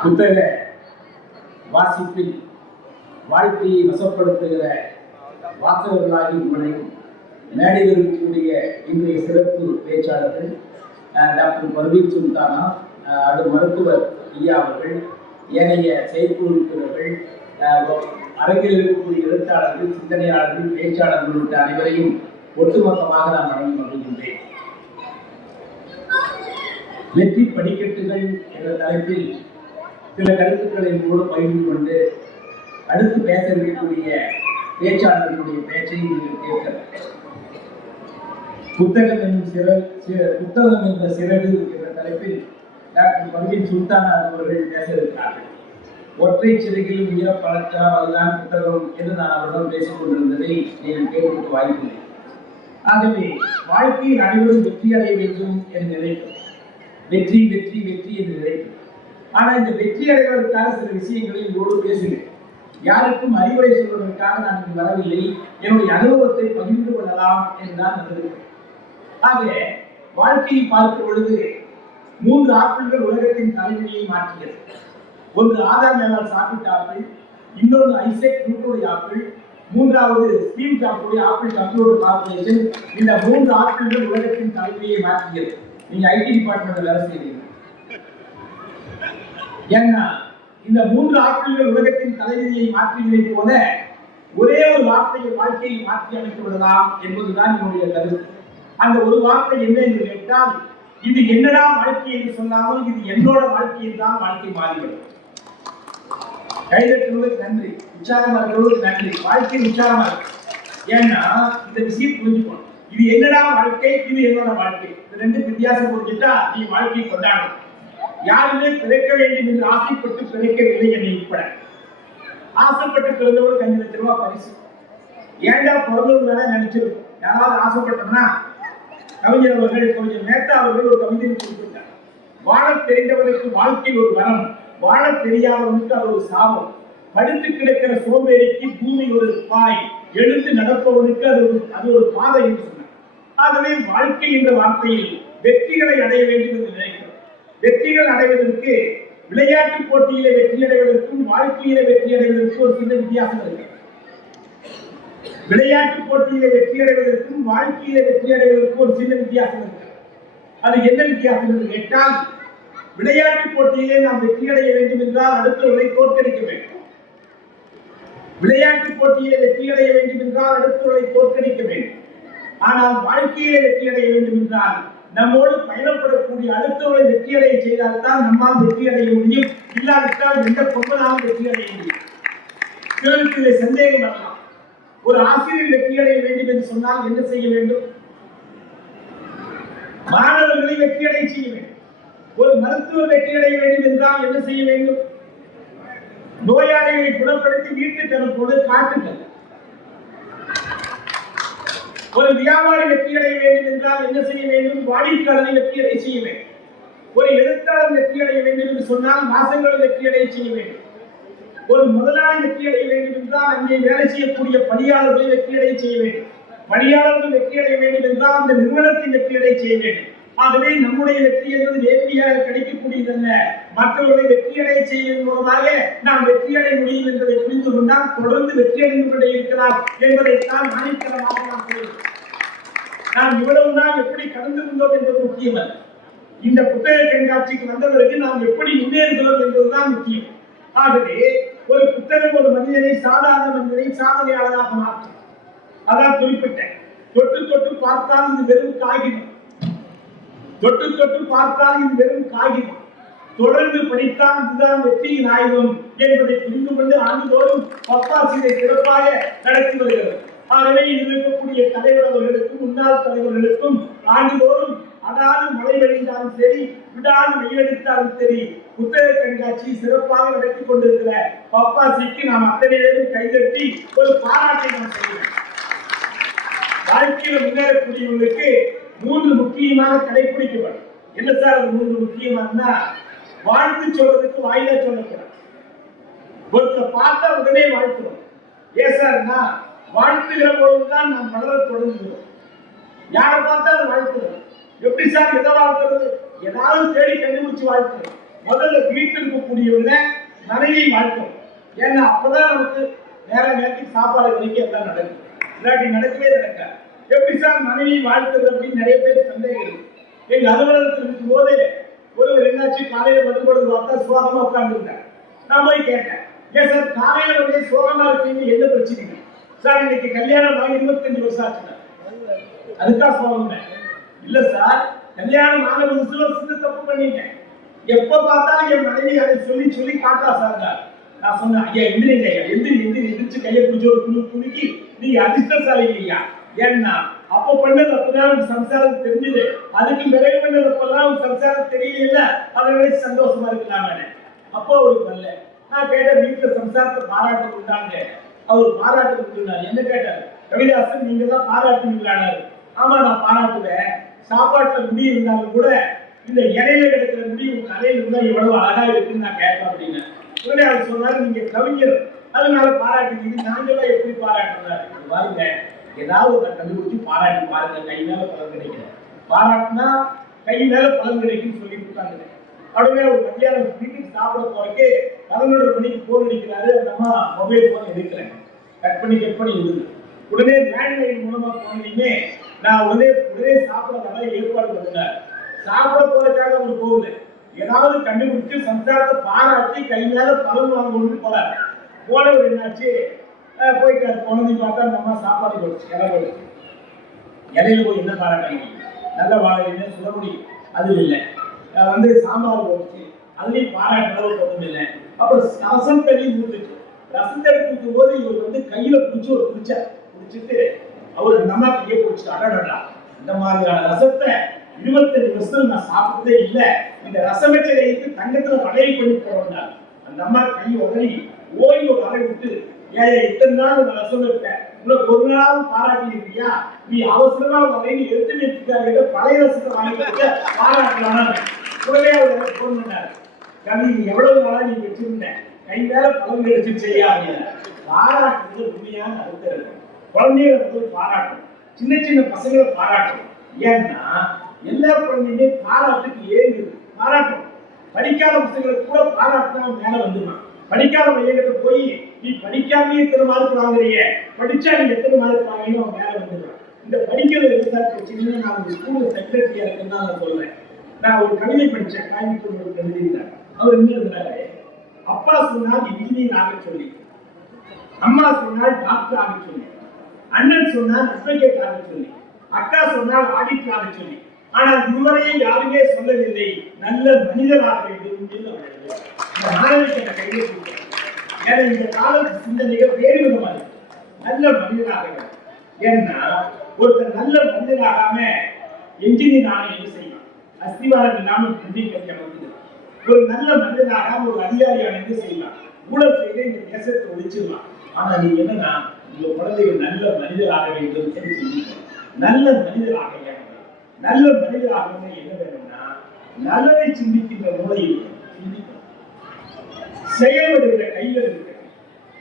புத்தக வாசிப்பில் வாழ்க்கையை வசப்படுத்துகிற வாசகர்களாகி உங்களையும் மேடையில் இருக்கக்கூடிய இன்றைய சிறப்பு பேச்சாளர்கள் டாக்டர் பர்வீத் சுல்தானா அது மருத்துவர் ஐயா அவர்கள் ஏனைய செயற்குழு உறுப்பினர்கள் அரங்கில் இருக்கக்கூடிய எழுத்தாளர்கள் சிந்தனையாளர்கள் பேச்சாளர்கள் உள்ளிட்ட அனைவரையும் ஒட்டுமொத்தமாக நான் வழங்கி வருகின்றேன் வெற்றி படிக்கட்டுகள் என்ற தலைப்பில் சில கருத்துக்களை கூட பகிர்ந்து கொண்டு அடுத்து பேச இருக்கக்கூடிய பேச்சாளர்களுடைய பேச்சை நீங்கள் கேட்கலாம். புத்தகம் என்னும் சிறகு புத்தகம் என்ற சிறகு என்ற தலைப்பில் டாக்டர் பர்வீன் சுல்தானா அவர்கள் பேச இருக்கிறார்கள் ஒற்றை சிறகில் உயர பழக்கம் அதுதான் புத்தகம் என்று நான் அவரிடம் பேசிக் கொண்டிருந்ததை நீங்கள் கேட்க வாய்ப்பில்லை ஆகவே வாழ்க்கையில் அனைவரும் வெற்றி அடைய வேண்டும் என்று நினைக்கிறோம் வெற்றி வெற்றி வெற்றி என்று நினைக்கிறோம் ஆனா இந்த வெற்றி அடைவதற்காக சில விஷயங்களை உங்களோடு பேசுகிறேன். யாருக்கும் அறிவுரை சொல்வதற்காக நான் இங்கு வரவில்லை. என்னுடைய அனுபவத்தை பகிர்ந்து கொள்ளலாம் என்றுதான் வந்திருக்கிறேன் ஆக வாழ்க்கையை பார்க்கும் பொழுது மூன்று ஆப்பிள்கள் உலகத்தின் தலைவிதியை மாற்றியது. ஒன்று ஆதார் மேலால் சாப்பிட்ட ஆப்பிள் இன்னொன்று ஐசெக் நியூட்டனுடைய ஆப்பிள் மூன்றாவது ஸ்டீவ் ஜாப்ஸுடைய ஆப்பிள் கம்ப்யூட்டர் கார்பரேஷன் இந்த மூன்று ஆப்பிள்கள் உலகத்தின் தலைவிதியை மாற்றியது. நீங்க ஐடி டிபார்ட்மெண்ட்ல வேலை செய்வீங்க ஏன்னா இந்த மூன்று ஆப்பிள்கள் உலகத்தின் தலைவிதியை மாற்றியதை போல ஒரே ஒரு வார்த்தையை வாழ்க்கையை மாற்றி அமைத்து விடலாம் என்பதுதான் என்னுடைய கருத்து. அந்த ஒரு வார்த்தை என்ன என்று கேட்டால் இது என்னடா வாழ்க்கை என்று சொல்லாமல் இது என்னோட வாழ்க்கையில் தான் வாழ்க்கை மாறிவிடும். கைதட்டுவதற்கு நன்றி. உச்சாரமா இருக்கிறவங்களுக்கு நன்றி. வாழ்க்கை உச்சாரமா இருக்கு ஏன்னா இந்த விஷயம் புரிஞ்சுக்கணும். இது என்னடா வாழ்க்கை இது என்னோட வாழ்க்கை. இது ரெண்டு வித்தியாசம் புரிஞ்சுட்டா நீ வாழ்க்கையை கொண்டாடணும். யாருமே பிழைக்க வேண்டும் என்று ஆசைப்பட்டு பிழைக்கவில்லை என்னை உட்பட ஆசைப்பட்டு பிறந்தவர்களுக்கு அஞ்சு லட்ச ரூபாய் பரிசு ஏன்டா பிறந்தவங்க நினைச்சிருக்கும். யாராவது ஆசைப்பட்டோம்னா கவிஞர் அவர்கள் கவிஞர் மேத்தா அவர்கள் ஒரு கவிதை குறிப்பிட்டார் வாழ தெரிந்தவர்களுக்கு வாழ்க்கை ஒரு வரம் வாழ தெரியாதவனுக்கு அது ஒரு சாபம். படுத்து கிடக்கிற சோம்பேறிக்கு பூமி ஒரு பாய் எழுந்து நடப்பவனுக்கு அது ஒரு அது ஒரு பாதை என்று சொன்னார். ஆகவே வாழ்க்கை என்ற வார்த்தையில் வெற்றிகளை அடைய வேண்டும் என்று வெற்றிகள் அடைவதற்கு விளையாட்டு போட்டியில வெற்றி அடைவதற்கும் வாழ்க்கையில வெற்றி அடைவதற்கும் ஒரு சின்ன வித்தியாசம் இருக்கு. விளையாட்டு போட்டியில வெற்றி அடைவதற்கும் வாழ்க்கையில வெற்றி அடைவதற்கும் ஒரு சின்ன வித்தியாசம் இருக்கு. அது என்ன வித்தியாசம் என்று கேட்டால் விளையாட்டு போட்டியிலே நாம் வெற்றி அடைய வேண்டும் என்றால் அடுத்தவர்களை தோற்கடிக்க வேண்டும். விளையாட்டு போட்டியிலே வெற்றி அடைய வேண்டும் என்றால் அடுத்தவர்களை தோற்கடிக்க வேண்டும். ஆனால் வாழ்க்கையிலே வெற்றி அடைய வேண்டும் என்றால் நம்மோடு பயணப்படக்கூடிய அடுத்தவர்களை வெற்றி அடைய செய்தால்தான் நம்மால் வெற்றி அடைய முடியும். இல்லாவிட்டால் எந்த பொருளாலும் வெற்றி அடைய முடியும்? சிலருக்கு சந்தேகம் வரலாம். ஒரு ஆசிரியர் வெற்றி அடைய வேண்டும் என்று சொன்னால் என்ன செய்ய வேண்டும்? மாணவர்களை வெற்றி அடைய செய்ய வேண்டும். ஒரு மருத்துவர் வெற்றி அடைய வேண்டும் என்றால் என்ன செய்ய வேண்டும்? நோயாளிகளை குணப்படுத்தி வீட்டுக்கு அனுப்புவது காட்டுங்கள். ஒரு வியாபாரி வெற்றி அடைய வேண்டும் என்றால் என்ன செய்ய வேண்டும்? வாடிக்கையாளரை வெற்றி அடைய செய்ய வேண்டும். ஒரு எழுத்தாளர் வெற்றி அடைய வேண்டும் என்று சொன்னால் மாசங்களை வெற்றி அடைய செய்ய வேண்டும். ஒரு முதலாளி வெற்றி அடைய வேண்டும் என்றால் அங்கே வேலை செய்யக்கூடிய பணியாளர்களை வெற்றி அடைய செய்ய வேண்டும். பணியாளர்கள் வெற்றி அடைய வேண்டும் என்றால் அந்த நிறுவனத்தை வெற்றி அடைய செய்ய வேண்டும். ஆகவே நம்முடைய வெற்றி என்பது நேரடியாக கிடைக்கக்கூடியதல்ல. மற்றவர்களை வெற்றி அடைய செய்வதன் மூலமாக நாம் வெற்றி அடைய முடியும் என்பதை புரிந்து கொண்டால் தொடர்ந்து வெற்றி அடைந்து கொண்டே இருக்கலாம் என்பதைத்தான் ஆணித்தரமாக நாம் நாம் இவ்வளவு நாள் எப்படி கடந்து வந்தோம் என்பது முக்கியமல்ல இந்த புத்தக கண்காட்சிக்கு வந்த பிறகு நாம் எப்படி முன்னேறுகிறோம் என்பதுதான் முக்கியம். ஆகவே ஒரு புத்தகம் ஒரு மனிதனை சாதாரண மனிதனை சாதனையாளராக மாற்றும். அதான் குறிப்பிட்டேன். தொட்டு தொட்டு பார்த்தால் இது வெறும் காகிதம். தொட்டு தொட்டு பார்த்தால் இது வெறும் காகிதம். தொடர்ந்து படித்தால் இதுதான் வெற்றியின் ஆயுதம் என்பதை புரிந்து கொண்டு ஆண்டுதோறும் பப்பாசியை சிறப்பாக நடத்தி வருகிறது. ஆகவே இதில் இருக்கக்கூடிய தலைவர் அவர்களுக்கும் முன்னாள் தலைவர்களுக்கும் ஆண்டுதோறும் அதாவது மழை வெடித்தாலும் சரி விடாது வெயிலடித்தாலும் சரி புத்தக கண்காட்சி சிறப்பாக நடத்தி கொண்டிருக்கிற பப்பாசிக்கு நாம் அத்தனை பேரும் கைதட்டி ஒரு பாராட்டை நாம் செய்கிறோம். வாழ்க்கையில் முன்னேறக்கூடியவர்களுக்கு மூன்று முக்கியமாக கடைபிடிக்கப்படும் என்ன சார் அது மூன்று முக்கியமானா வாழ்த்து சொல்றதுக்கு வாயிலா சொல்லக்கூடாது. ஒருத்தர் பார்த்தா உடனே வாழ்த்துறோம் ஏன் சார்னா வாழ்த்துகிற பொழுதுதான் நாம் வளர தொடங்குகிறோம். யாரை பார்த்தாலும் வாழ்த்துறோம்? எப்படி சார் எதை வாழ்த்துறது? ஏதாவது தேடி கண்டுபிடிச்சு வாழ்த்துறோம். முதல்ல வீட்டில் இருக்கக்கூடியவங்க மனைவியை வாழ்த்தோம் ஏன்னா அப்பதான் நமக்கு நேர நேரத்துக்கு சாப்பாடு கிடைக்க எல்லாம் நடக்கும் இல்லாட்டி நடக்கவே நடக்காது. எப்படி சார் மனைவியை வாழ்த்துறது அப்படின்னு நிறைய பேர் சந்தேகம். இருக்கு எங்க அலுவலகத்தில் இருக்கும் போது ஒருவர் என்னாச்சு காலையில வரும்பொழுது பார்த்தா சோகமா உட்கார்ந்துருந்தார். நான் போய் கேட்டேன். ஏன் சார் காலையில வந்து சோகமா இருக்கீங்க? என்ன பிரச்சனைங்க சார் இன்னைக்கு கல்யாணம் ஆகி இருபத்தஞ்சு வருஷம் ஆச்சு அதுக்காக சோகம் இல்ல. சார் கல்யாணம் ஆன புதுசுல சின்ன தப்பு பண்ணிட்டேன். எப்ப பார்த்தா என் மனைவி அதை சொல்லி சொல்லி காட்டா சார். நான் சொன்னேன் ஐயா எந்திரிங்க ஐயா. எந்திரி எந்திரி எந்திரிச்சு கையை பிடிச்சி ஒரு குழு குலுக்கி நீங்க அதிர்ஷ்டசாலிங்க ஐயா ஏன்னா அப்ப பண்ணது அப்பதான் சம்சாரம் தெரிஞ்சது. அதுக்கு பிறகு பண்ணது அப்பெல்லாம் சம்சாரம் தெரியல அதை நினைச்சு சந்தோஷமா இருக்கலாம் அப்போ அவருக்கு வரல. நான் கேட்ட வீட்டுல சம்சாரத்தை பாராட்டு உண்டாங்க. அவர் பாராட்டு கொடுத்துருந்தார் என்ன கேட்டார்? ரவிதாசன் நீங்க தான் பாராட்டுவீங்களானாரு ஆமா நான் பாராட்டுவேன். சாப்பாட்டுல முடி இருந்தாலும் கூட இந்த இடையில கிடைக்கிற முடி உங்க தலையில இருந்தா எவ்வளவு அழகா இருக்குன்னு நான் கேட்பேன் அப்படின்னு உடனே அவர் சொன்னாரு நீங்க கவிஞர். அதனால பாராட்டுவீங்க நாங்களாம் எப்படி பாராட்டுறாரு பாருங்க. ஏதாவது ஒரு கண்டுபிடிச்சு பாராட்டி பாருங்க. கை மேல பலன் கிடைக்கல. பாராட்டினா கை மேல பலன் கிடைக்கும்னு சொல்லி கொடுத்தாங்க உடனே ஒரு மத்தியானம் வீட்டுக்கு சாப்பிட போறக்கு பதினொன்று மணிக்கு போன் அடிக்கிறாரு. அந்த அம்மா மொபைல் போன் எடுக்கிறேன் கட் பண்ணி கட் பண்ணி இருக்கு உடனே லேண்ட்லைன் மூலமா போனீங்க நான் உடனே உடனே சாப்பிட ஏற்பாடு பண்ணுங்க. சாப்பிட போறதுக்காக அவர் போகல. ஏதாவது கண்டுபிடிச்சு சம்சாரத்தை பாராட்டி கை மேல பலன் வாங்கணும்னு போறாரு. போனவர் என்னாச்சு? அஹ் போயிட்டாரு குழந்தை பார்த்தா அந்த அம்மா சாப்பாடு போச்சு இலை கொடுத்து இலையில போய் என்ன பாராட்டாங்க நல்ல வாழைன்னு சொல்ல முடியும் அது இல்லை. வந்து சாம்பார் போச்சு அதுலயும் பாராட்டு ஒன்றும் இல்லை. அப்புறம் ரசம் தண்ணி ஊத்துச்சு. ரசம் தண்ணி ஊற்றும் போது இவர் வந்து கையில பிடிச்சி ஒரு பிடிச்சார் பிடிச்சிட்டு அவர் அந்த அம்மா கையை பிடிச்சி அடடா இந்த மாதிரியான ரசத்தை இருபத்தஞ்சு வருஷம் நான் சாப்பிட்டதே இல்லை. இந்த ரசமச்சலைக்கு தங்கத்துல வளைய பண்ணி போறாங்க அந்த அம்மா கை உதறி ஓய் ஒரு அறை விட்டு ஏன் இத்தனை நாள் நான் ரசம் வைப்பேன் உனக்கு ஒரு நாள் பாராட்டி இருக்கியா நீ அவசரமா வரைன்னு எடுத்து வச்சுக்காரு பழைய ரசத்தை வாங்கிட்டு பாராட்டலாம் உடனே அவர் போன் ஃபோன் பண்ணாரு. கவி நீ எவ்வளவு நாளா நீ வச்சிருந்தேன். கை மேல பலன் கிடைச்சு செய்யா பாராட்டுறது உண்மையான அர்த்தம் இருக்கு குழந்தைகளை வந்து பாராட்டும். சின்ன சின்ன பசங்களை பாராட்டும். ஏன்னா எல்லா குழந்தையுமே பாராட்டுக்கு ஏங்குது பாராட்டும் படிக்காத புத்தகங்களை கூட பாராட்டினா மேல வந்துருவான் படிக்காத பையன்கிட்ட போய் நீ படிக்காமயே எத்தனை மார்க் வாங்குறிய படிச்சா நீ எத்தனை மார்க் வாங்கினோ அவன் மேல வந்துடுவான் இந்த படிக்கிறது எதுக்காக பிரச்சனைன்னு நான் ஒரு ஸ்கூல் செக்ரட்டரியா இருக்குன்னு நான் சொல்றேன். நான் ஒரு கவிதை படிச்சேன் கோயம்புத்தூர் ஒரு எழுதியிருந்தார் அவர் என்ன இருந்தாரு அப்பா சொன்னால் இன்ஜினியர் ஆக சொல்லி. அம்மா சொன்னால் டாக்டர் ஆக சொல்லி. அண்ணன் சொன்னால் அட்வொகேட் ஆக சொல்லி. அக்கா சொன்னால் ஆடிட்டர் ஆக சொல்லி. ஆனால் இதுவரையும் யாருமே சொல்லவில்லை. நல்ல மனிதராக வேண்டும் என்று மாணவிக்கு ஏன்னா இந்த காலத்து சிந்தனைகள் வேறு விதமாக நல்ல மனிதராக ஏன்னா ஒருத்தர் நல்ல மனிதராகாம என்ஜினியர் ஆணையம் என்ன செய்யலாம் அஸ்திவாரம் இல்லாமல் பில்டிங் ஒரு நல்ல மனிதனாக ஒரு அதிகாரியான என்ன செய்யலாம் ஊழல் செய்து இந்த தேசத்தை ஒழிச்சிடலாம் ஆனா நீ என்னன்னா உங்க குழந்தைகள் நல்ல மனிதராக வேண்டும் என்று சொல்லி நல்ல மனிதராக நல்ல மனிதராக என்ன வேணும்னா நல்லதை சிந்திக்கின்ற மூலையில் சிந்திக்கணும். செயல்படுகிற கைகள் இருக்கிறது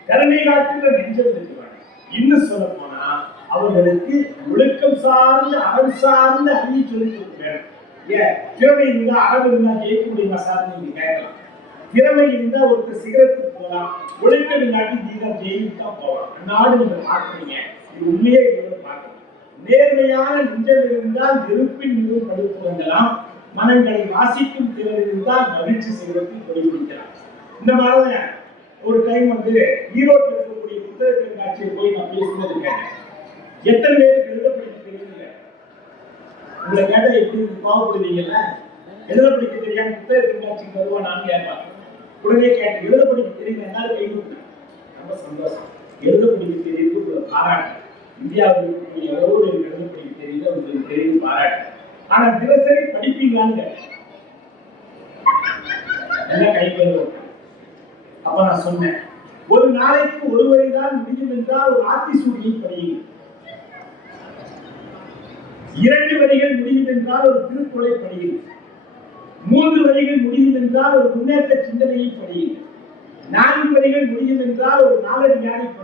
கருணை காட்டுகிற நெஞ்சல் இருக்கிறாங்க இன்னும் சொல்ல போனா அவர்களுக்கு ஒழுக்கம் சார்ந்த அறம் சார்ந்த அறிவை சொல்லிக் கொடுக்க வேண்டும் ஏன்? திறமை இருந்தா அறம் இருந்தா ஜெயிக்க முடியுமா சார் நீங்க கேட்கலாம். திறமை இருந்தா ஒருத்தர் சிகரத்துக்கு போகலாம் ஒழுக்கம் இல்லாட்டி நீங்க ஜெயிலுக்கு தான் போகலாம் நாடு நீங்க பார்க்குறீங்க. இது உண்மையே நேர்மையான நெஞ்சம் இருந்தால் நெருப்பின் மீது படுத்து வந்தலாம் மனங்களை வாசிக்கும் திறன் இருந்தால் மகிழ்ச்சி செய்வதற்கு தொழில்பிடிக்கலாம் இந்த மாதிரிதான் ஒரு டைம் வந்து ஈரோட்டில் இருக்கக்கூடிய புத்தக கண்காட்சியை போய் நான் பேசினது கேட்டேன் எத்தனை பேருக்கு எழுத படிக்க தெரியல உங்களை கேட்டா எப்படி பாவப்படுவீங்கல்ல? எழுத படிக்க தெரியாம புத்தக கண்காட்சிக்கு வருவானான்னு கேட்பாங்க உடனே கேட்டேன் எழுத படிக்க தெரியுங்க எல்லாரும் கை கொடுத்தேன் ரொம்ப சந்தோஷம். எழுத படிக்க தெரியுது உங்களை பாராட்டு இந்தியாவில் இருக்கக்கூடிய எவ்வளோ பேருக்கு எழுத தெரியுது உங்களுக்கு தெரியும் பாராட்டு. ஆனா தினசரி படிப்பீங்களான்னு கேட்டேன் எல்லாம் கை கழுவு அப்ப நான் சொன்னேன். ஒரு நாளைக்கு ஒரு வரி தான் முடியும் என்றால் ஒரு ஆத்திசூடியை படியுங்கள். இரண்டு வரிகள் முடியும் என்றால் ஒரு திருக்குறளை படியுங்கள். மூன்று வரிகள் முடியும் என்றால் ஒரு முன்னேற்ற சிந்தனையை படியுங்கள். நான்கு வரிகள் முடியும் என்றால் ஒரு நாலடியாரை படியுங்கள்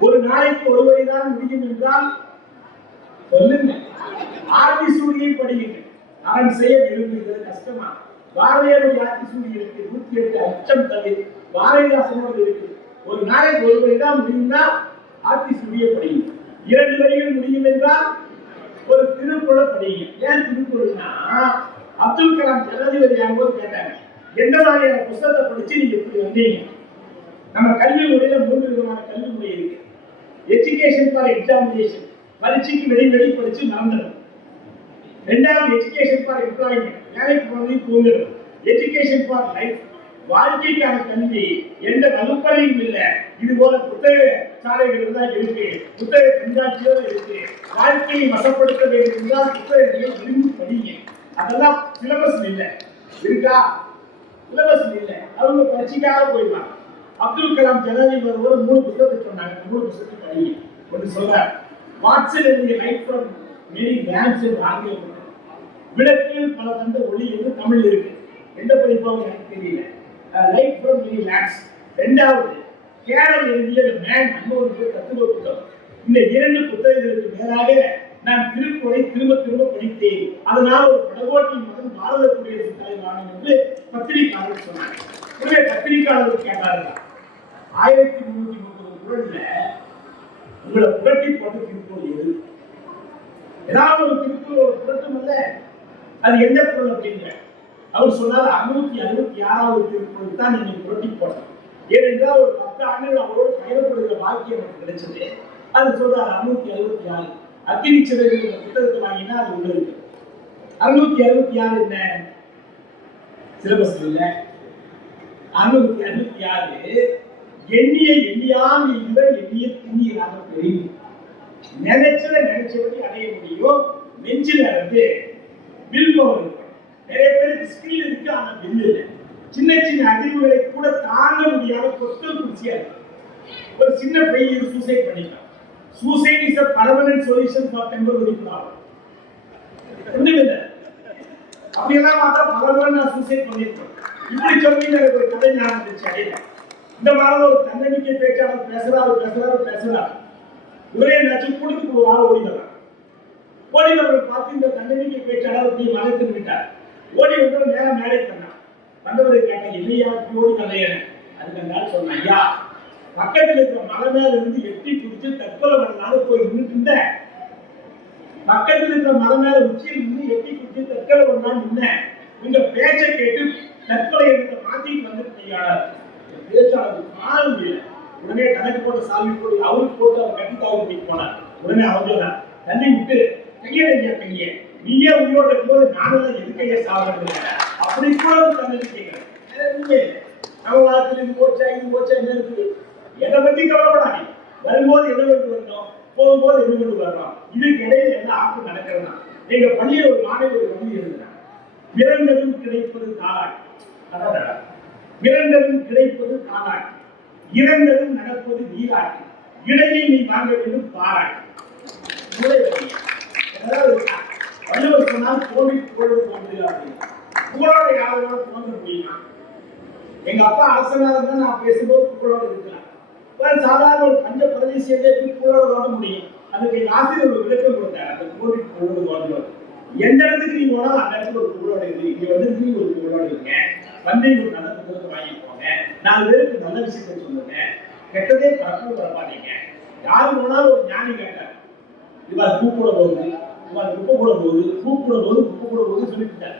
ஒரு நாளைக்கு ஒரு வழிதான் முடியும் என்றால் சொல்லுங்க. ஆதி சூரியை படியுங்கள் அவன் செய்ய விரும்புகிறது கஷ்டமா? பாரதியாருடைய ஆட்சி சூடி இருக்கு நூத்தி எட்டு அச்சம் தவிர பாரதிதாசனோடு இருக்கு. ஒரு நாளைக்கு ஒரு வழிதான் முடியும்னா ஆட்சி சூடிய படியும் இரண்டு வரிகள் முடியும் என்றால் ஒரு திருக்குறள் படியும் ஏன் திருக்குறள்னா அப்துல் கலாம் ஜனாதிபதி ஆகும்போது கேட்டாங்க எந்த மாதிரியான புத்தகத்தை படிச்சு நீங்க இப்படி வந்தீங்க? நம்ம கல்வி முறையில மூன்று விதமான கல்வி முறை இருக்கு. எஜுகேஷன் ஃபார் எக்ஸாமினேஷன் பரீட்சைக்கு வெளி வெளி படிச்சு மறந்துடும். ரெண்டாவது எஜுகேஷன் ஃபார் எம்ப்ளாய்மெண்ட் வேலைக்கு போனது தூங்கிடும். எஜுகேஷன் ஃபார் லைஃப் வாழ்க்கைக்கான கல்வி எந்த வகுப்பறையும் இல்லை. இது போல புத்தக சாலைகள் தான் இருக்கு. புத்தக கண்காட்சியோட இருக்கு. வாழ்க்கையை வசப்படுத்த வேண்டும் தான் புத்தகங்களை விரும்பி படிங்க. அதெல்லாம் சிலபஸ் இல்லை. இருக்கா? சிலபஸ் இல்லை. அவங்க பரீட்சைக்காக போயிடுவாங்க. அப்துல் கலாம் ஜனாதிபதி ஒரு மூணு புத்தகத்தை சொன்னாங்க மூணு புத்தகத்தை படி ஒன்று சொல்றார். வாட்ஸன் எழுதிய லைஃப் ஃப்ரம் மெனி லேண்ட்ஸ் ஆங்கிலம் ஆங்கில விளக்கில் பல தந்த ஒளி என்று தமிழ் இருக்கு. எந்த படிப்பாவும் எனக்கு தெரியல. லைஃப் ஃப்ரம் மெனி லேக்ஸ் ரெண்டாவது கேரள் எழுதிய மேன் அன்பவருக்கு தத்துவ புத்தகம். இந்த இரண்டு புத்தகங்களுக்கு மேலாக நான் திருக்குறளை திரும்ப திரும்ப படித்தேன். அதனால் ஒரு படகோட்டி மகன் பாரத குடியரசுத் தலைவரான என்று பத்திரிகையாளர் சொன்னார். உடனே பத்திரிகையாளர் கேட்டார்கள். ஆயிரத்தி முன்னூத்தி முப்பது குரல்ல உங்களை புரட்டி போட்டு திருக்குறள் எது ஏதாவது ஒரு திருக்குறள் ஒரு புரட்டும் அது எந்த குரல் அப்படிங்கிற. அவர் சொன்னார் அறுநூத்தி அறுபத்தி ஆறாவது திருக்குறள் தான் நீங்க புரட்டி போட்டோம் ஏனென்றால் ஒரு பத்து ஆண்டுகள் அவரோடு பயணப்படுகிற பாக்கியம் எனக்கு கிடைச்சது. அது சொல்றாரு அறுநூத்தி அறுபத்தி ஆறு. அக்னி சிறகு புத்தகத்தை வாங்கினா அது உள்ள இருக்கு அறுநூத்தி அறுபத்தி ஆறு என்ன? சிலபஸ் இல்லை. அறுநூத்தி அறுபத்தி ஆறு எண்ணிய எண்ணியாம் இவர் எண்ணிய புண்ணியராக பெரியும் நினைச்சத நினைச்சபடி அடைய முடியும்? நெஞ்சில இருந்து வில்பம் நிறைய பேருக்கு ஸ்கில் இருக்கு ஆனா பில் இல்லை. சின்ன சின்ன அதிர்வுகளை கூட தாங்க முடியாத கொத்தல் குச்சியா இருக்கு. ஒரு சின்ன பையன் சூசைட் பண்ணிக்கலாம். Suicide is a permanent solution for temporary problem. ஒண்ணுமில்லை. அப்படியெல்லாம் பார்த்தா பல முறை நான் சூசைட் பண்ணியிருக்கேன். இப்படி சொல்லி எனக்கு ஒரு கதை ஞாபகம் இருந்துச்சு அடையில இந்த மாதிரி ஒரு தன்னம்பிக்கை பேச்சாளர் பேசுறாரு பேசுறாரு பேசுறாரு. ஒரே நச்சு கொடுத்து ஒரு ஆள் ஓடி வர்றான் பார்த்து இந்த தன்னம்பிக்கை பேச்சாளர் இப்படி மலைத்து விட்டார். ஓடி வந்து நேரம் மேலே பண்ணார் வந்தவரை கேட்ட இல்லையா இப்படி ஓடி வரையன அதுக்கு அந்த ஆள் சொன்ன ஐயா பக்கத்தில் இருக்கிற மலை மேல இருந்து எட்டி குடிச்சு தற்கொலை பண்ணாலும் போய் நின்றுட்டு பக்கத்தில் இருக்கிற மலை மேல உச்சியில் இருந்து எட்டி பிடிச்சு தற்கொலை பண்ணாலும் நின்னேன் உங்க பேச்சை கேட்டு தற்கொலை எண்ணத்தை மாத்திட்டு வந்துட்டு பேச்சாளர் காண முடியல உடனே கணக்கு போட்டு சாமி போட்டு அவருக்கு போட்டு அவர் கட்டி தாவி போனார். உடனே அவர் சொன்னார் தண்ணி விட்டு கையை ஐயா கையை? நீயே உயிரோட போது நானும் எதுக்கையே சாப்பிடுறது அப்படி கூட தண்ணி கேட்கிறேன் நம்ம வாழ்க்கையில் இது போச்சா இது போச்சா என்ன இருக்குது? எதை பத்தி கவலைப்படாதீங்க வரும்போது என்ன கொண்டு வரணும்? போகும்போது என்ன கொண்டு வரணும்? இதுக்கு இடையில என்ன ஆப்பு நடக்கிறதா எங்க பள்ளியில் ஒரு மாணவி ஒரு கவிதை எழுதுறாங்க. பிறந்ததும் கிடைப்பது தாளாய். அதான் இரண்டதும் கிடைப்பது தாளாய் இறந்ததும் நடப்பது நீராட்டு இடையில் நீ வாங்க வேண்டும் பாராட்டு. அதாவது வள்ளுவர் சொன்னால் கோவில் புகழ் போன்று புகழோட யாரோட தோன்ற முடியுமா? எங்க அப்பா அரசனாக இருந்தா நான் பேசும்போது புகழோட இருக்கிறேன் சாதாரண ஒரு பஞ்ச பதவி எப்படி புகழோட தோன்ற முடியும்? அதுக்கு எங்க ஆசிரியர் ஒரு விளக்கம் கொடுத்தார். அந்த கோவில் புகழோடு வாங்க எந்த இடத்துக்கு நீ போனாலும் அந்த இடத்துல ஒரு புகழோட இருக்கு இங்க வந்து நீ ஒரு புகழோட இருக்கேன் வந்து ஒரு நல்ல புத்தகத்தை வாங்கி போங்க நாலு பேருக்கு நல்ல விஷயத்தை சொல்லுங்க. கெட்டதே பறக்க வரப்பாதீங்க யாரு போனாலும் ஒரு ஞானி கேட்டார். இவர் பூ போகுது. இவர் குப்பை கூட போகுது. பூ போது போகுது குப்பை போது போகுது சொல்லிட்டார்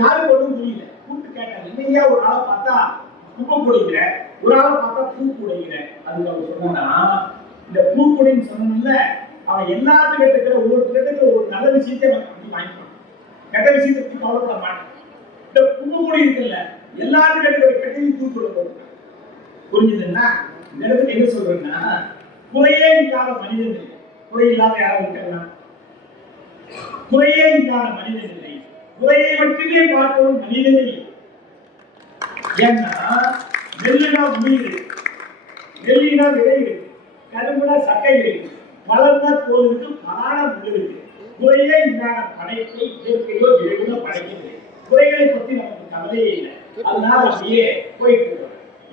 யாருக்கு ஒன்றும் புரியல. கூப்பிட்டு கேட்டாங்க என்னையா ஒரு ஆளை பார்த்தா குப்பை குடிக்கிற ஒரு ஆளை பார்த்தா பூ குடிக்கிற அதுக்கு அவர் சொன்னா இந்த பூ குடின்னு சொன்னல அவன் எல்லாத்துக்கிட்ட இருக்கிற ஒவ்வொரு இருக்கிற ஒரு நல்ல விஷயத்தை அவன் வாங்கிப்பான் கெட்ட விஷயத்தை கவலைப்பட மாட்டான். இந்த பூ பொடி இருக்குல்ல எல்லாத்துக்கிட்ட இருக்கிற கெட்டதையும் தூக்கிட போகும் புரிஞ்சுதுன்னா இந்த என்ன சொல்றேன்னா குறையே இல்லாத மனிதன் இல்லை. குறை இல்லாத யாரும் இருக்கலாம் குறையே இல்லாத மனிதன் இல்லை. குறையை மட்டுமே பார்ப்பவன் மனிதனே இல்லை. ஏன்னா நெல்லுனா உயிர் இருக்கு. நெல்லினா விதை இருக்கு. கரும்புனா சக்கை இருக்கு. மலர்னா தோல் இருக்கு பலான முள் இருக்கு. குறையே இல்லாத படைப்பை இயற்கையோ இறைவனோ படைக்கிறது குறைகளை பற்றி நமக்கு கவலையே இல்லை. அதனால அப்படியே போயிட்டு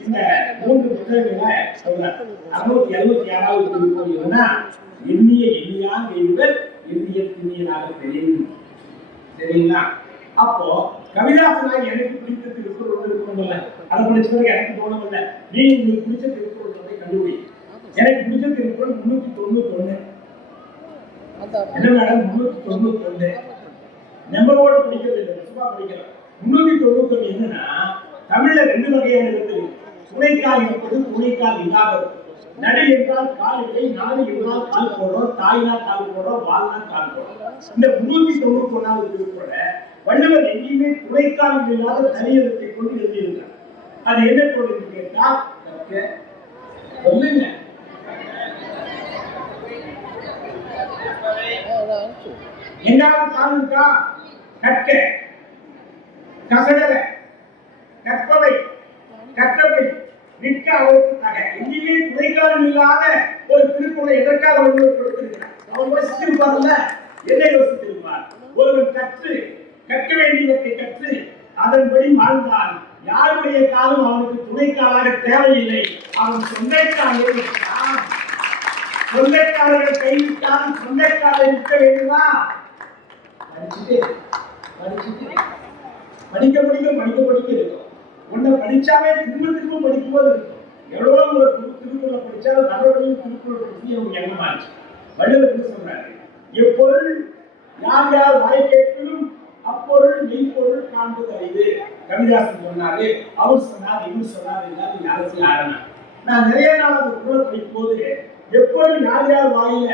இந்த மூன்று புத்தகங்களை சொல்றார் அறுநூத்தி எழுபத்தி ஆறாவது திருப்பதினா எண்ணிய எண்ணியாக எழுதல் எண்ணிய திண்ணியனாக தெரியும். சரிங்களா? அப்போ கவிதாசனாக எனக்கு பிடித்த திருக்குறள் ஒன்று இருக்கணும்ல அதை படிச்சவருக்கு பிறகு எனக்கு தோணவில்லை நீ உங்களுக்கு பிடிச்ச திருக்குறள் ஒன்றை கண்டுபிடி. எனக்கு பிடிச்ச திருக்குறள் முன்னூத்தி தொண்ணூத்தி ஒண்ணு என்ன மேடம்? முன்னூத்தி தொண்ணூத்தி ஒண்ணு நம்பரோடு படிக்கிறது இல்லை சும்மா படிக்கலாம். முன்னூத்தி தொண்ணூத்தி ஒண்ணு என்னன்னா தமிழ்ல ரெண்டு வகையான இருக்குது. இருக்கு. துணைக்கால் இருப்பது துணைக்கால் இல்லாதது. நடை என்றால் கால் இல்லை நாடு என்றால் கால் போடுறோம் தாய்னா கால் போடுறோம் வாழ்னா கால் போடுறோம். இந்த முன்னூத்தி தொண்ணூத்தி ஒன்னாவது திருக்குறள வள்ளுவர் எங்கேயுமே துணைக்கால் இல்லாத தனியத்தை கொண்டு எழுதியிருந்தார் அது என்ன பொருள் கேட்டா சொல்லுங்க. எங்காவது கால் இருக்கா? கற்க கசடல கற்பவை கற்றவை நிற்க அவருக்கு தக எங்கேயுமே துணைக்காலம் இல்லாத ஒரு திருக்குறளை எதற்காக வள்ளுவர் கொடுத்திருக்கிறார் அவர் யோசித்திருப்பார்ல என்ன யோசித்திருப்பார்? ஒருவர் கற்று கற்க வேண்டியவற்றை கற்று அதன்படி வாழ்ந்தால் யாருடைய காலம் அவனுக்கு துணைக்காலாக தேவையில்லை. அவன் சொந்தக்காலே இருக்கிறான் சொந்தக்காரர்கள் கைவிட்டால் சொந்தக்காரை விற்க வேண்டுமா? படிச்சுட்டு படிக்க படிக்க படிக்க படிக்க இருக்கும். உன்னை படிச்சாவே திரும்ப திரும்ப படிக்கும்போது இருக்கும். ஒரு திருக்குறளை படித்தாலும் மறுபடியும் திருக்குறள் படிச்சு அவங்க எண்ணமாச்சு வள்ளுவர் என்ன சொல்றாரு எப்பொருள் யார் யார் வாய் கேட்பினும் அப்பொருள் மெய்ப்பொருள் காண்பது அறிவு. கவிதாசன் சொன்னாரு அவர் சொன்னார் இவர் சொன்னார் எல்லாரும் யாரும் ஆரம்பிச்சு நான் நிறைய நாள் அந்த குரலை படிக்கும் போது எப்பொழுது யார் யார் வாயில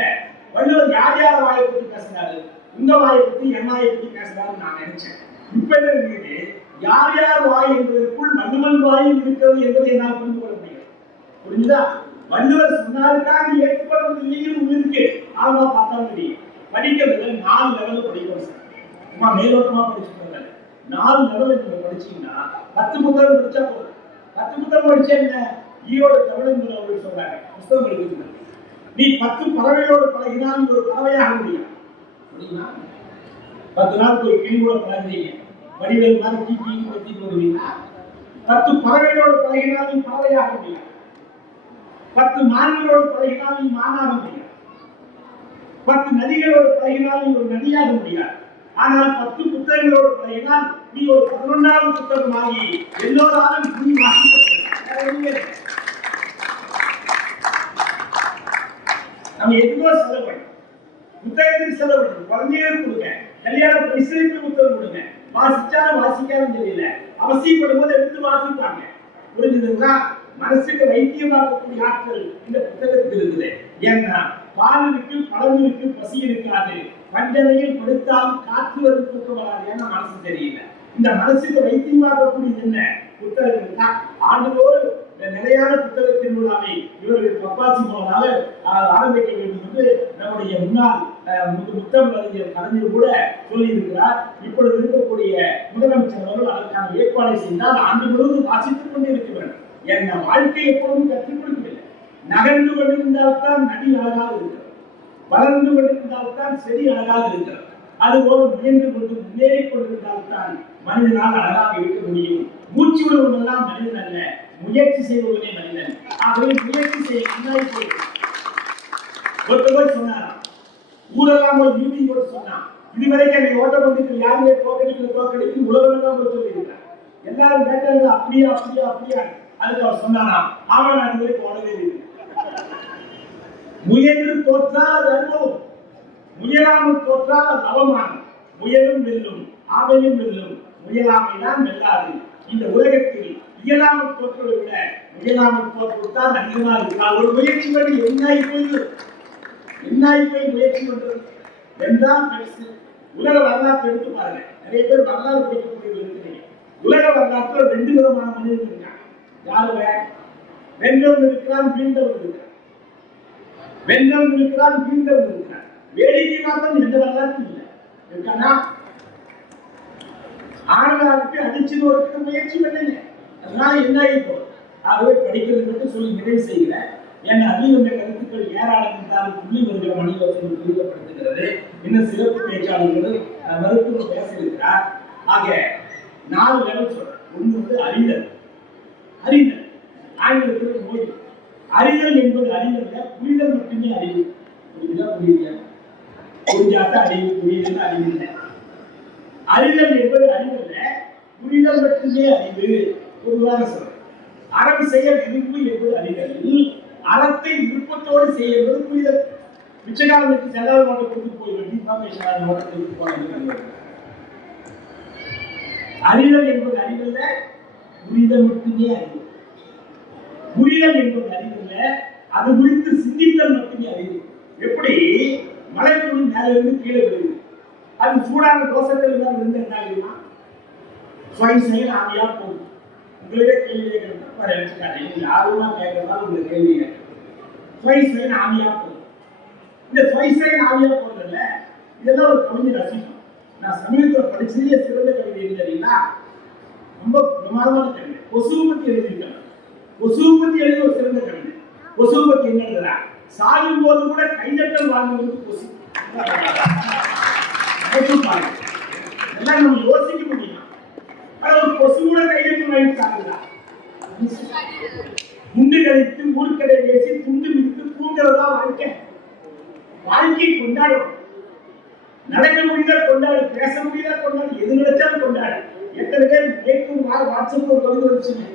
வள்ளுவர் யார் யார் வாயை பற்றி பேசினாரு? உங்க வாயை பத்தி என் வாயை பத்தி பேசுறாருன்னு நான் நினைச்சேன். இப்ப என்ன இருக்குது? யார் யார் வாய் என்பதற்குள் வள்ளுவன் வாயும் இருக்கிறது என்பதை என்னால் புரிந்து கொள்ள முடியும். புரிஞ்சுதா? வள்ளுவர் சொன்னாருக்காக நீ ஏற்றுக்கொள்ள இல்லைன்னு இருக்கு. ஆமா பார்த்தா தெரியும். படிக்கிறதுல நாலு லெவல் படிக்கணும் சார். சும்மா மேலோட்டமா படிச்சுக்கோங்க நாலு லெவல் நீங்க படிச்சீங்கன்னா பத்து புத்தகம் படிச்சா போதும். பத்து புத்தகம் படிச்சா என்ன? ஈரோடு தமிழன் அவர்கள் சொல்றாங்க. புத்தகம் படிக்கிறது நீ பத்து பறவைகளோடு பழகினால் ஒரு பறவையாக முடியும். பத்து நாள் போய் கிளி கூட பழகிறீங்க வடிவேல் மாதிரி கீ கீ பத்திட்டு பத்து பறவைகளோடு பழகினாலும் பறவையாக முடியும். பத்து மான்களோடு பழகினாலும் மானாக முடியும் பத்து நதிகளோடு பழகினாலும் ஒரு நதியாக முடியாது. ஆனால் பத்து புத்தகங்களோடு பழகினால் நீ ஒரு பதினொன்றாவது புத்தகமாகி எல்லோராலும் நீ நம்ம எதுவோ செலவு புத்தகத்துக்கு செலவு குழந்தைகளுக்கு கொடுங்க. கல்யாண பரிசீலிப்பு புத்தகம் கொடுங்க. வாசிச்சாலும் வாசிக்காலும் தெரியல. அவசியப்படும் போது எடுத்து வாசிப்பாங்க. புரிஞ்சுதுங்களா? மனசுக்கு வைத்தியமாக்கக்கூடிய ஆற்றல் இந்த புத்தகத்துக்கு இருக்குது. ஏன்னா பால் இருக்கு பசி இருக்காது. பஞ்சனையில் படுத்தாலும் காற்று வரும் தூக்கம் வராது ஏன்னா மனசு தெரியல. இந்த மனசுக்கு வைத்தியமாக்கக்கூடியது என்ன? புத்தகங்கள் தான் ஆண்டுதோறும் நிலையான புத்தகத்தின் மூலமே இவர்கள் பப்பாசி மூலமாக ஆரம்பிக்க வேண்டும் என்று நம்முடைய முன்னாள் அஹ், மு- கலைஞர் கூட சொல்லியிருக்கிறார். இப்பொழுது இருக்கக்கூடிய முதலமைச்சர் அவர்கள் அதற்கான ஏற்பாடை செய்தால் ஆண்டு முழுவதும் வாசித்துக் கொண்டே இருக்க வேண்டும். என் வாழ்க்கை எப்பொழுதும் கற்றுக் கொடுக்கவில்லை. நகர்ந்து கொண்டிருந்தால்தான் நடி அழகாக இருக்கிறது. வளர்ந்து கொண்டிருந்தால்தான் செடி அழகாக இருக்கிறது. அதுபோல முயன்று கொண்டு முன்னேறி கொண்டிருந்தால்தான் மனிதனால் அழகாக இருக்க முடியும். மூச்சு விடுவதெல்லாம் மனிதன் அல்ல முயற்சி செய்வதே மனிதன். ஆகவே முயற்சி செய்ய முன்னாடி போய் ஒருத்தர் போய் சொன்னாராம் ஊரெல்லாம் போய் மீட்டிங் போட்டு சொன்னான் இதுவரைக்கும் என்னை ஓட்ட பந்தயத்தில் யாருமே தோக்கடிக்கல தோக்கடிக்கு உலகம் போய் சொல்லியிருக்காங்க எல்லாரும் கேட்டாங்க அப்படியா அப்படியா அப்படியா அதுக்கு அவர் சொன்னாராம் ஆமா நான் இதுவரைக்கும் ஓடவே இல்லை முயன்று தோற்றால் அது அனுபவம் முயலாமல் தோற்றால் அது அவமானம் முயலும் வெல்லும் ஆவையும் வெல்லும் முயலாமைதான் வெல்லாது இந்த உலகத்தில் இயலாமல் தோற்றதை விட ஒரு முயற்சி பண்ணி என்னாய் போய் என்ன போய் முயற்சி பண்றது வென்றால் பெருசு உலக வரலாற்றை எடுத்து பாருங்க நிறைய பேர் வரலாறு படிக்கக்கூடியவர்கள் இருக்கிறீங்க உலக வரலாற்றுல ரெண்டு விதமான மனிதர்கள் இருக்காங்க. யாருங்க? வென்றவன் இருக்கிறான் வீழ்ந்தவன் இருக்கிறான். வென்றவன் இருக்கிறான் வீழ்ந்தவன் இருக்கிறான். வேடிக்கை மாத்திரம் எந்த வரலாற்றும் இல்லை. இருக்கானா? ஆண்களுக்கு அடிச்சு ஒருத்தர் முயற்சி பண்ணுங்க அதனால என்ன ஆயிப்போ ஆகவே படிக்கிறது மட்டும் சொல்லி நிறைவு செய்கிறேன். என் அறிவுள்ள கருத்துக்கள் ஏராளம் இருந்தாலும் புள்ளி வருகிற மனிதர்கள் துரிதப்படுத்துகிறது இன்னும் சிறப்பு பேச்சாளர்களும் மருத்துவ பேசியிருக்கிறார். ஆக நாலு லெவல் சொல்றேன். ஒன்று வந்து அறிதல். அறிதல். ஆங்கிலத்தில் நோய் அறிதல் என்பது அறிதல்ல புரிதல் மட்டுமே அறிவு. புரியுதா புரியுதா? புரிஞ்சாதான் அறிவு புரியுதுன்னு அறிவு இல்லை அறிதல் என்பது அறிவல்ல புரிதல் மட்டுமே அறிவு. ஒரு உதாரணம் சொல்றேன் அறம் செய்ய விரும்பு என்பது அறிதல். அறத்தை விருப்பத்தோடு செய்ய புரிதல் மிச்சகாலத்துக்கு செல்லாத மாட்டை கொண்டு போய் டிஃபார்மேஷன் மாட்டத்தை அறிதல் என்பது அறிவல்ல புரிதல் மட்டுமே அறிவு புரிதல் என்பது அறிவல்ல அது குறித்து சிந்தித்தல் மட்டுமே அறிவு எப்படி? மழை துளி மேல இருந்து கீழே விழுது அது சூடான தோசத்தில் தான் இருந்து என்ன ஆகுதுன்னா? சுவை செயல் ஆவியா போகுது. உங்களுக்கே கேள்வி கேட்கறது நினைச்சுக்காதீங்க நீங்க ஆர்வமா கேட்கறதால உங்களுக்கு கேள்வி சுவை செயல் ஆவியா போகுது இந்த சுவை செயல் ஆவியா போகுதுல்ல இதெல்லாம் ஒரு கவிஞர் ரசிக்கும் நான் சமீபத்தில் படிச்சதே சிறந்த கவிதை எது தெரியுங்களா? ரொம்ப பிரமாதமான கவிதை. கொசுவை பத்தி எழுதியிருக்காங்க. கொசுவை பத்தி எழுதி ஒரு சிறந்த கவிதை. கொசுவை பத்தி என்ன எழுதுறா? சாயும் போது கூட கைதட்டல் வாங்குவது கொசு. எல்லாம் நம்ம யோசிக்க முடியும். கொசு கூட கைதட்டல் வாங்கி சாகுதா முண்டு கழித்து மூர்க்கடை பேசி துண்டு மிதித்து தூங்குறதா வாழ்க்கை? வாழ்க்கை கொண்டாடும். நடக்க முடியல கொண்டாடு பேச முடியல கொண்டாடு எது நினைச்சாலும் கொண்டாடு. எத்தனை பேர் கேட்கும் வாட்ஸ்அப் ஒரு கவிதை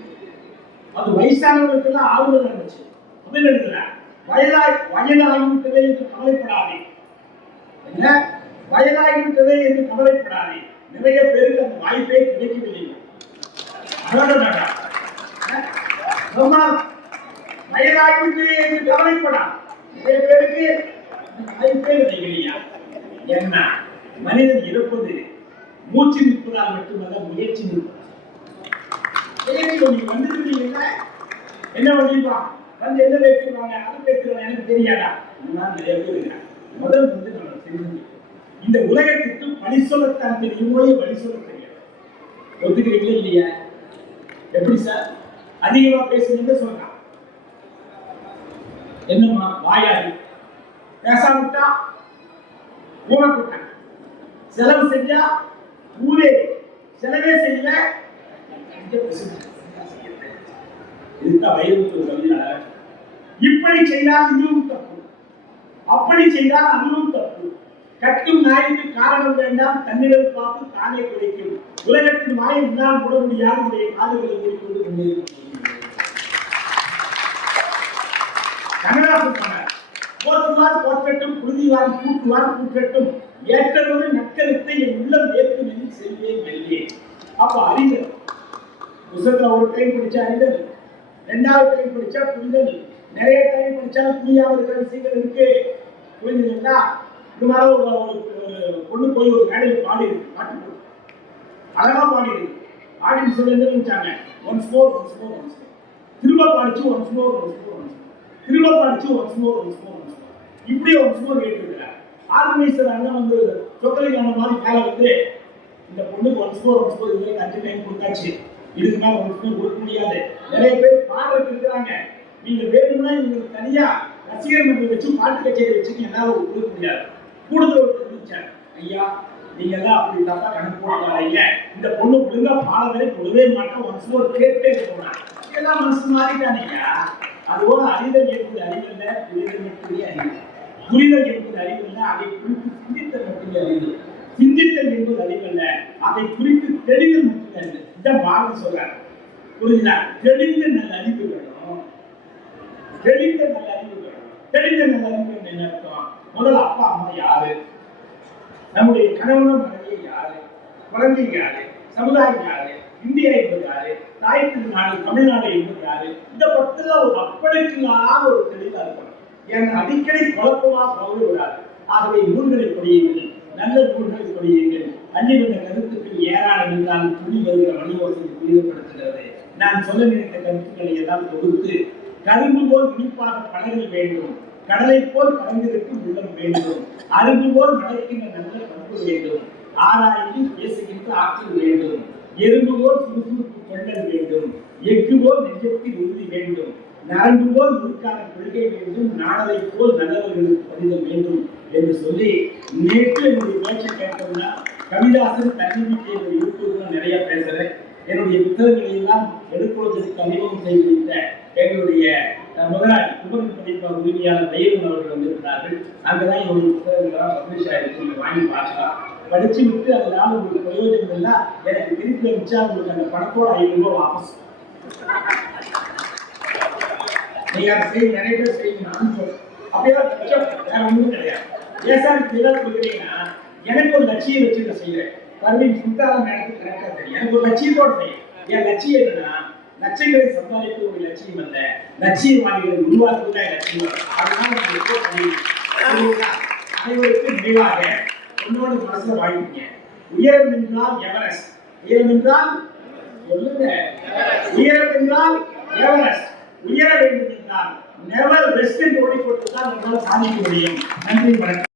அது வயசானவங்களுக்கு எல்லாம் ஆர்வம் இருந்துச்சு அப்படின்னு எழுதுற? வயதாய் வயதாகிவிட்டதே என்று கவலைப்படாதே. என்ன? வயதாகிவிட்டதே என்று கவலைப்படாதே. நிறைய பேருக்கு அந்த வாய்ப்பே கிடைக்கவில்லை. அழகடாடா ரொம்ப வயதாகிவிட்டதே என்று கவலைப்படா. நிறைய பேருக்கு அந்த வாய்ப்பே கிடைக்கலையா என்ன? மனிதன் இருப்பது மூச்சு நிற்பதால் மட்டுமல்ல முயற்சி நிற்பதால் ஏன் நீங்க வந்துருக்கீங்க என்ன பண்ணிப்பா வந்து என்ன பேசுவாங்க அது பேசுறாங்க எனக்கு தெரியாதா? இந்த நிறைய பேர் முதல் வந்து நம்ம தெரிஞ்சு இந்த உலகத்துக்கு பழி சொல்லத்தான் தெரியுமோ வழி சொல்ல தெரியாது. ஒத்துக்கிறீங்களா இல்லையா? எப்படி சார்? அதிகமா பேசுனீங்க சொல்றான் என்னம்மா வாயாடி. பேசாமட்டா ஊனக்கூட்டாங்க செலவு செஞ்சா ஊரே. செலவே செய்யல. இதுதான் வைரமுத்து கவிதை இப்படி செய்தால் இதுவும் தப்பு. அப்படி செய்தால் அதுவும் தப்பு. கட்டும் நாய்க்கு காரணம் வேண்டாம் தன்னிடம் பார்த்து தானே குறைக்கும். உலகத்தின் வாயை இல்லாமல் கூட முடியாது உடைய காதுகளை மூடிக்கொண்டு முன்னேறி கனகராசன் சொன்னார் போற்றுவார் போற்றட்டும் புழுதிவார் கூட்டுவார் கூற்றட்டும். ஏற்றதொரு நக்கருத்தை என் உள்ளம் ஏற்கும் என்று செல்வே மெல்லே அப்ப அறிதல். புத்தகத்துல ஒரு டைம் படிச்சா அறிதல். ரெண்டாவது டைம் படிச்சா புரிதல். நிறைய டைம் படிச்சா புரியாம இருக்கிற விஷயங்கள் இருக்கு. புரிஞ்சுதுங்களா? இது மாதிரி ஒரு பொண்ணு போய் ஒரு மேடையில் பாடி இருக்கு பாட்டு. அழகா பாடி இருக்கு ஆடியன்ஸ் சொல்லி என்ன நினைச்சாங்க? Once more once more once more திரும்ப பாடிச்சு once more once more once திரும்ப பாடிச்சு once more once more once more இப்படியே ஒன்ஸ் மோர் கேட்டுருக்கிறார் ஆர்கனைசர் அண்ணன் வந்து சொக்கலிங்கான மாதிரி மேல வந்து இந்த பொண்ணுக்கு ஒன்ஸ் மோர் ஒன்ஸ் மோர் இதுவரைக்கும் அஞ்சு டைம் கொடுத்தாச்சு. இதுக்கு மேல ஒன்ஸ் மோர் கொடுக்க முடியாது. நிறைய பேர் பாடுறதுக்கு இருக்கிறாங்க. நீங்க வேணும்னா நீங்க தனியா ரசிகர் மன்றம் வச்சு பாட்டு கச்சேரி வச்சு என்னால கொடுக்க முடியாது. கூடுதல் ஐயா நீங்க தான் அப்படி தப்பா கணக்கு போடாதீங்க இந்த பொண்ணு ஒழுங்கா பாடவே கொடுவே மாட்டோம் மனசுல மோர் கேட்டே போனான் எல்லாம் மனசு மாறிட்டானீங்க அதுபோல அறிதல் என்பது அறிவல்ல புரிதல் மட்டுமே அறிவு புரிதல் என்பது அறிவல்ல அதை குறித்து சிந்தித்தல் மட்டுமே அறிவு. சிந்தித்தல் என்பது அறிவல்ல அதை குறித்து தெளிதல் மட்டுமே அறிவு. இதான் பாரதி சொல்றாரு. புரியுதா தெளிந்த நல்ல அறிவு வேணும். தெளிந்த நல்ல அறிவு வேணும். தெளிந்த நல்ல அறிவு என்ன அர்த்தம்? முதல்ல அப்பா அம்மா யாரு? நம்முடைய கணவனும் மனைவி யாரு? குழந்தை யாரு? சமுதாயம் யாரு? இந்தியா என்பது யாரு? தாய் திருநாடு தமிழ்நாடு என்பது யாரு? இந்த பத்துல ஒரு அப்படிக்கெல்லாம் ஒரு தெளிவா இருக்கணும் என் அடிக்கடி குழப்பமா பகுதி விடாது ஆகவே நூல்களை படியுங்கள் நல்ல நூல்களை படியுங்கள். அந்நிய கருத்துக்கள் ஏராளம் இருந்தாலும் துணி வருகிற மணியோசனை துரிதப்படுத்துகிறது நான் சொல்ல நினைத்த கருத்துக்களை எல்லாம் தொகுத்து கரும்பு போல் இனிப்பாக பழகல் வேண்டும். கடலை போல் கலந்திருக்கும் உள்ளம் வேண்டும். அரும்பு போல் மலைக்கின்ற நல்ல பண்பு வேண்டும். ஆராய்ந்து பேசுகின்ற ஆற்றல் வேண்டும். எறும்பு போல் சுறுசுறுப்பு கொள்ளல் வேண்டும். எஃகு போல் நெஞ்சத்தில் உறுதி வேண்டும். நரம்பு போல் முழுக்கான கொள்கை வேண்டும். நாடலை போல் நல்லவர்களுக்கு பதிதல் வேண்டும் என்று சொல்லி நேற்று என்னுடைய பேச்சை கேட்டோம்னா கவிதாசன் தன்னம்பிக்கை என்னுடைய யூடியூப்ல நிறைய பேசுறேன். என்னுடைய புத்தகங்களை எல்லாம் எடுப்பதற்கு அறிமுகம் செய்து வைத்த எங்களுடைய முதலாளி குமரன் பதிப்பக உரிமையாளர் தெய்வம் அவர்கள் வந்திருக்கிறார்கள் அங்கதான் என்னுடைய புத்தகங்கள்லாம் பப்ளிஷ் ஆயிருக்கு. நீங்க வாங்கி பார்க்கலாம். படிச்சு விட்டு அதனால உங்களுக்கு பிரயோஜனம் இல்லை எனக்கு திருப்பி அனுப்பிச்சா உங்களுக்கு அந்த பணத்தோட ஐநூறு ரூபாய் வாபஸ். நீங்க அதை செய்ய நிறைய பேர் செய்யுங்க நானும் சொல்றேன். அப்படியெல்லாம் வேற ஒன்றும் கிடையாது. ஏன் சார் இப்படி எனக்கு ஒரு லட்சியம் வச்சு நான் செய்யறேன். பர்வீன் சுல்தானா மேடத்துக்கு கரெக்டாக தெரியும். எனக்கு ஒரு லட்சியத்தோட செய்யும் என் லட்சியம் என்னன்னா லட்சங்களை சம்பாதிக்க ஒரு லட்சியம் அல்ல. லட்சியவாதிகளை உருவாக்குவது தான் லட்சியம் அதனால நான் அனைவருக்கும் உன்னோட மனசுல வாழ்க்கீங்க உயரம் என்றால் எவரெஸ்ட்? உயரம் என்றால் சொல்லுங்க. உயரம் என்றால் எவரெஸ்ட்? உயர வேண்டும் என்றால் நெவர் பெஸ்ட் என்று ஓடிக்கொண்டு தான் உங்களால் சாதிக்க முடியும். நன்றி வணக்கம்.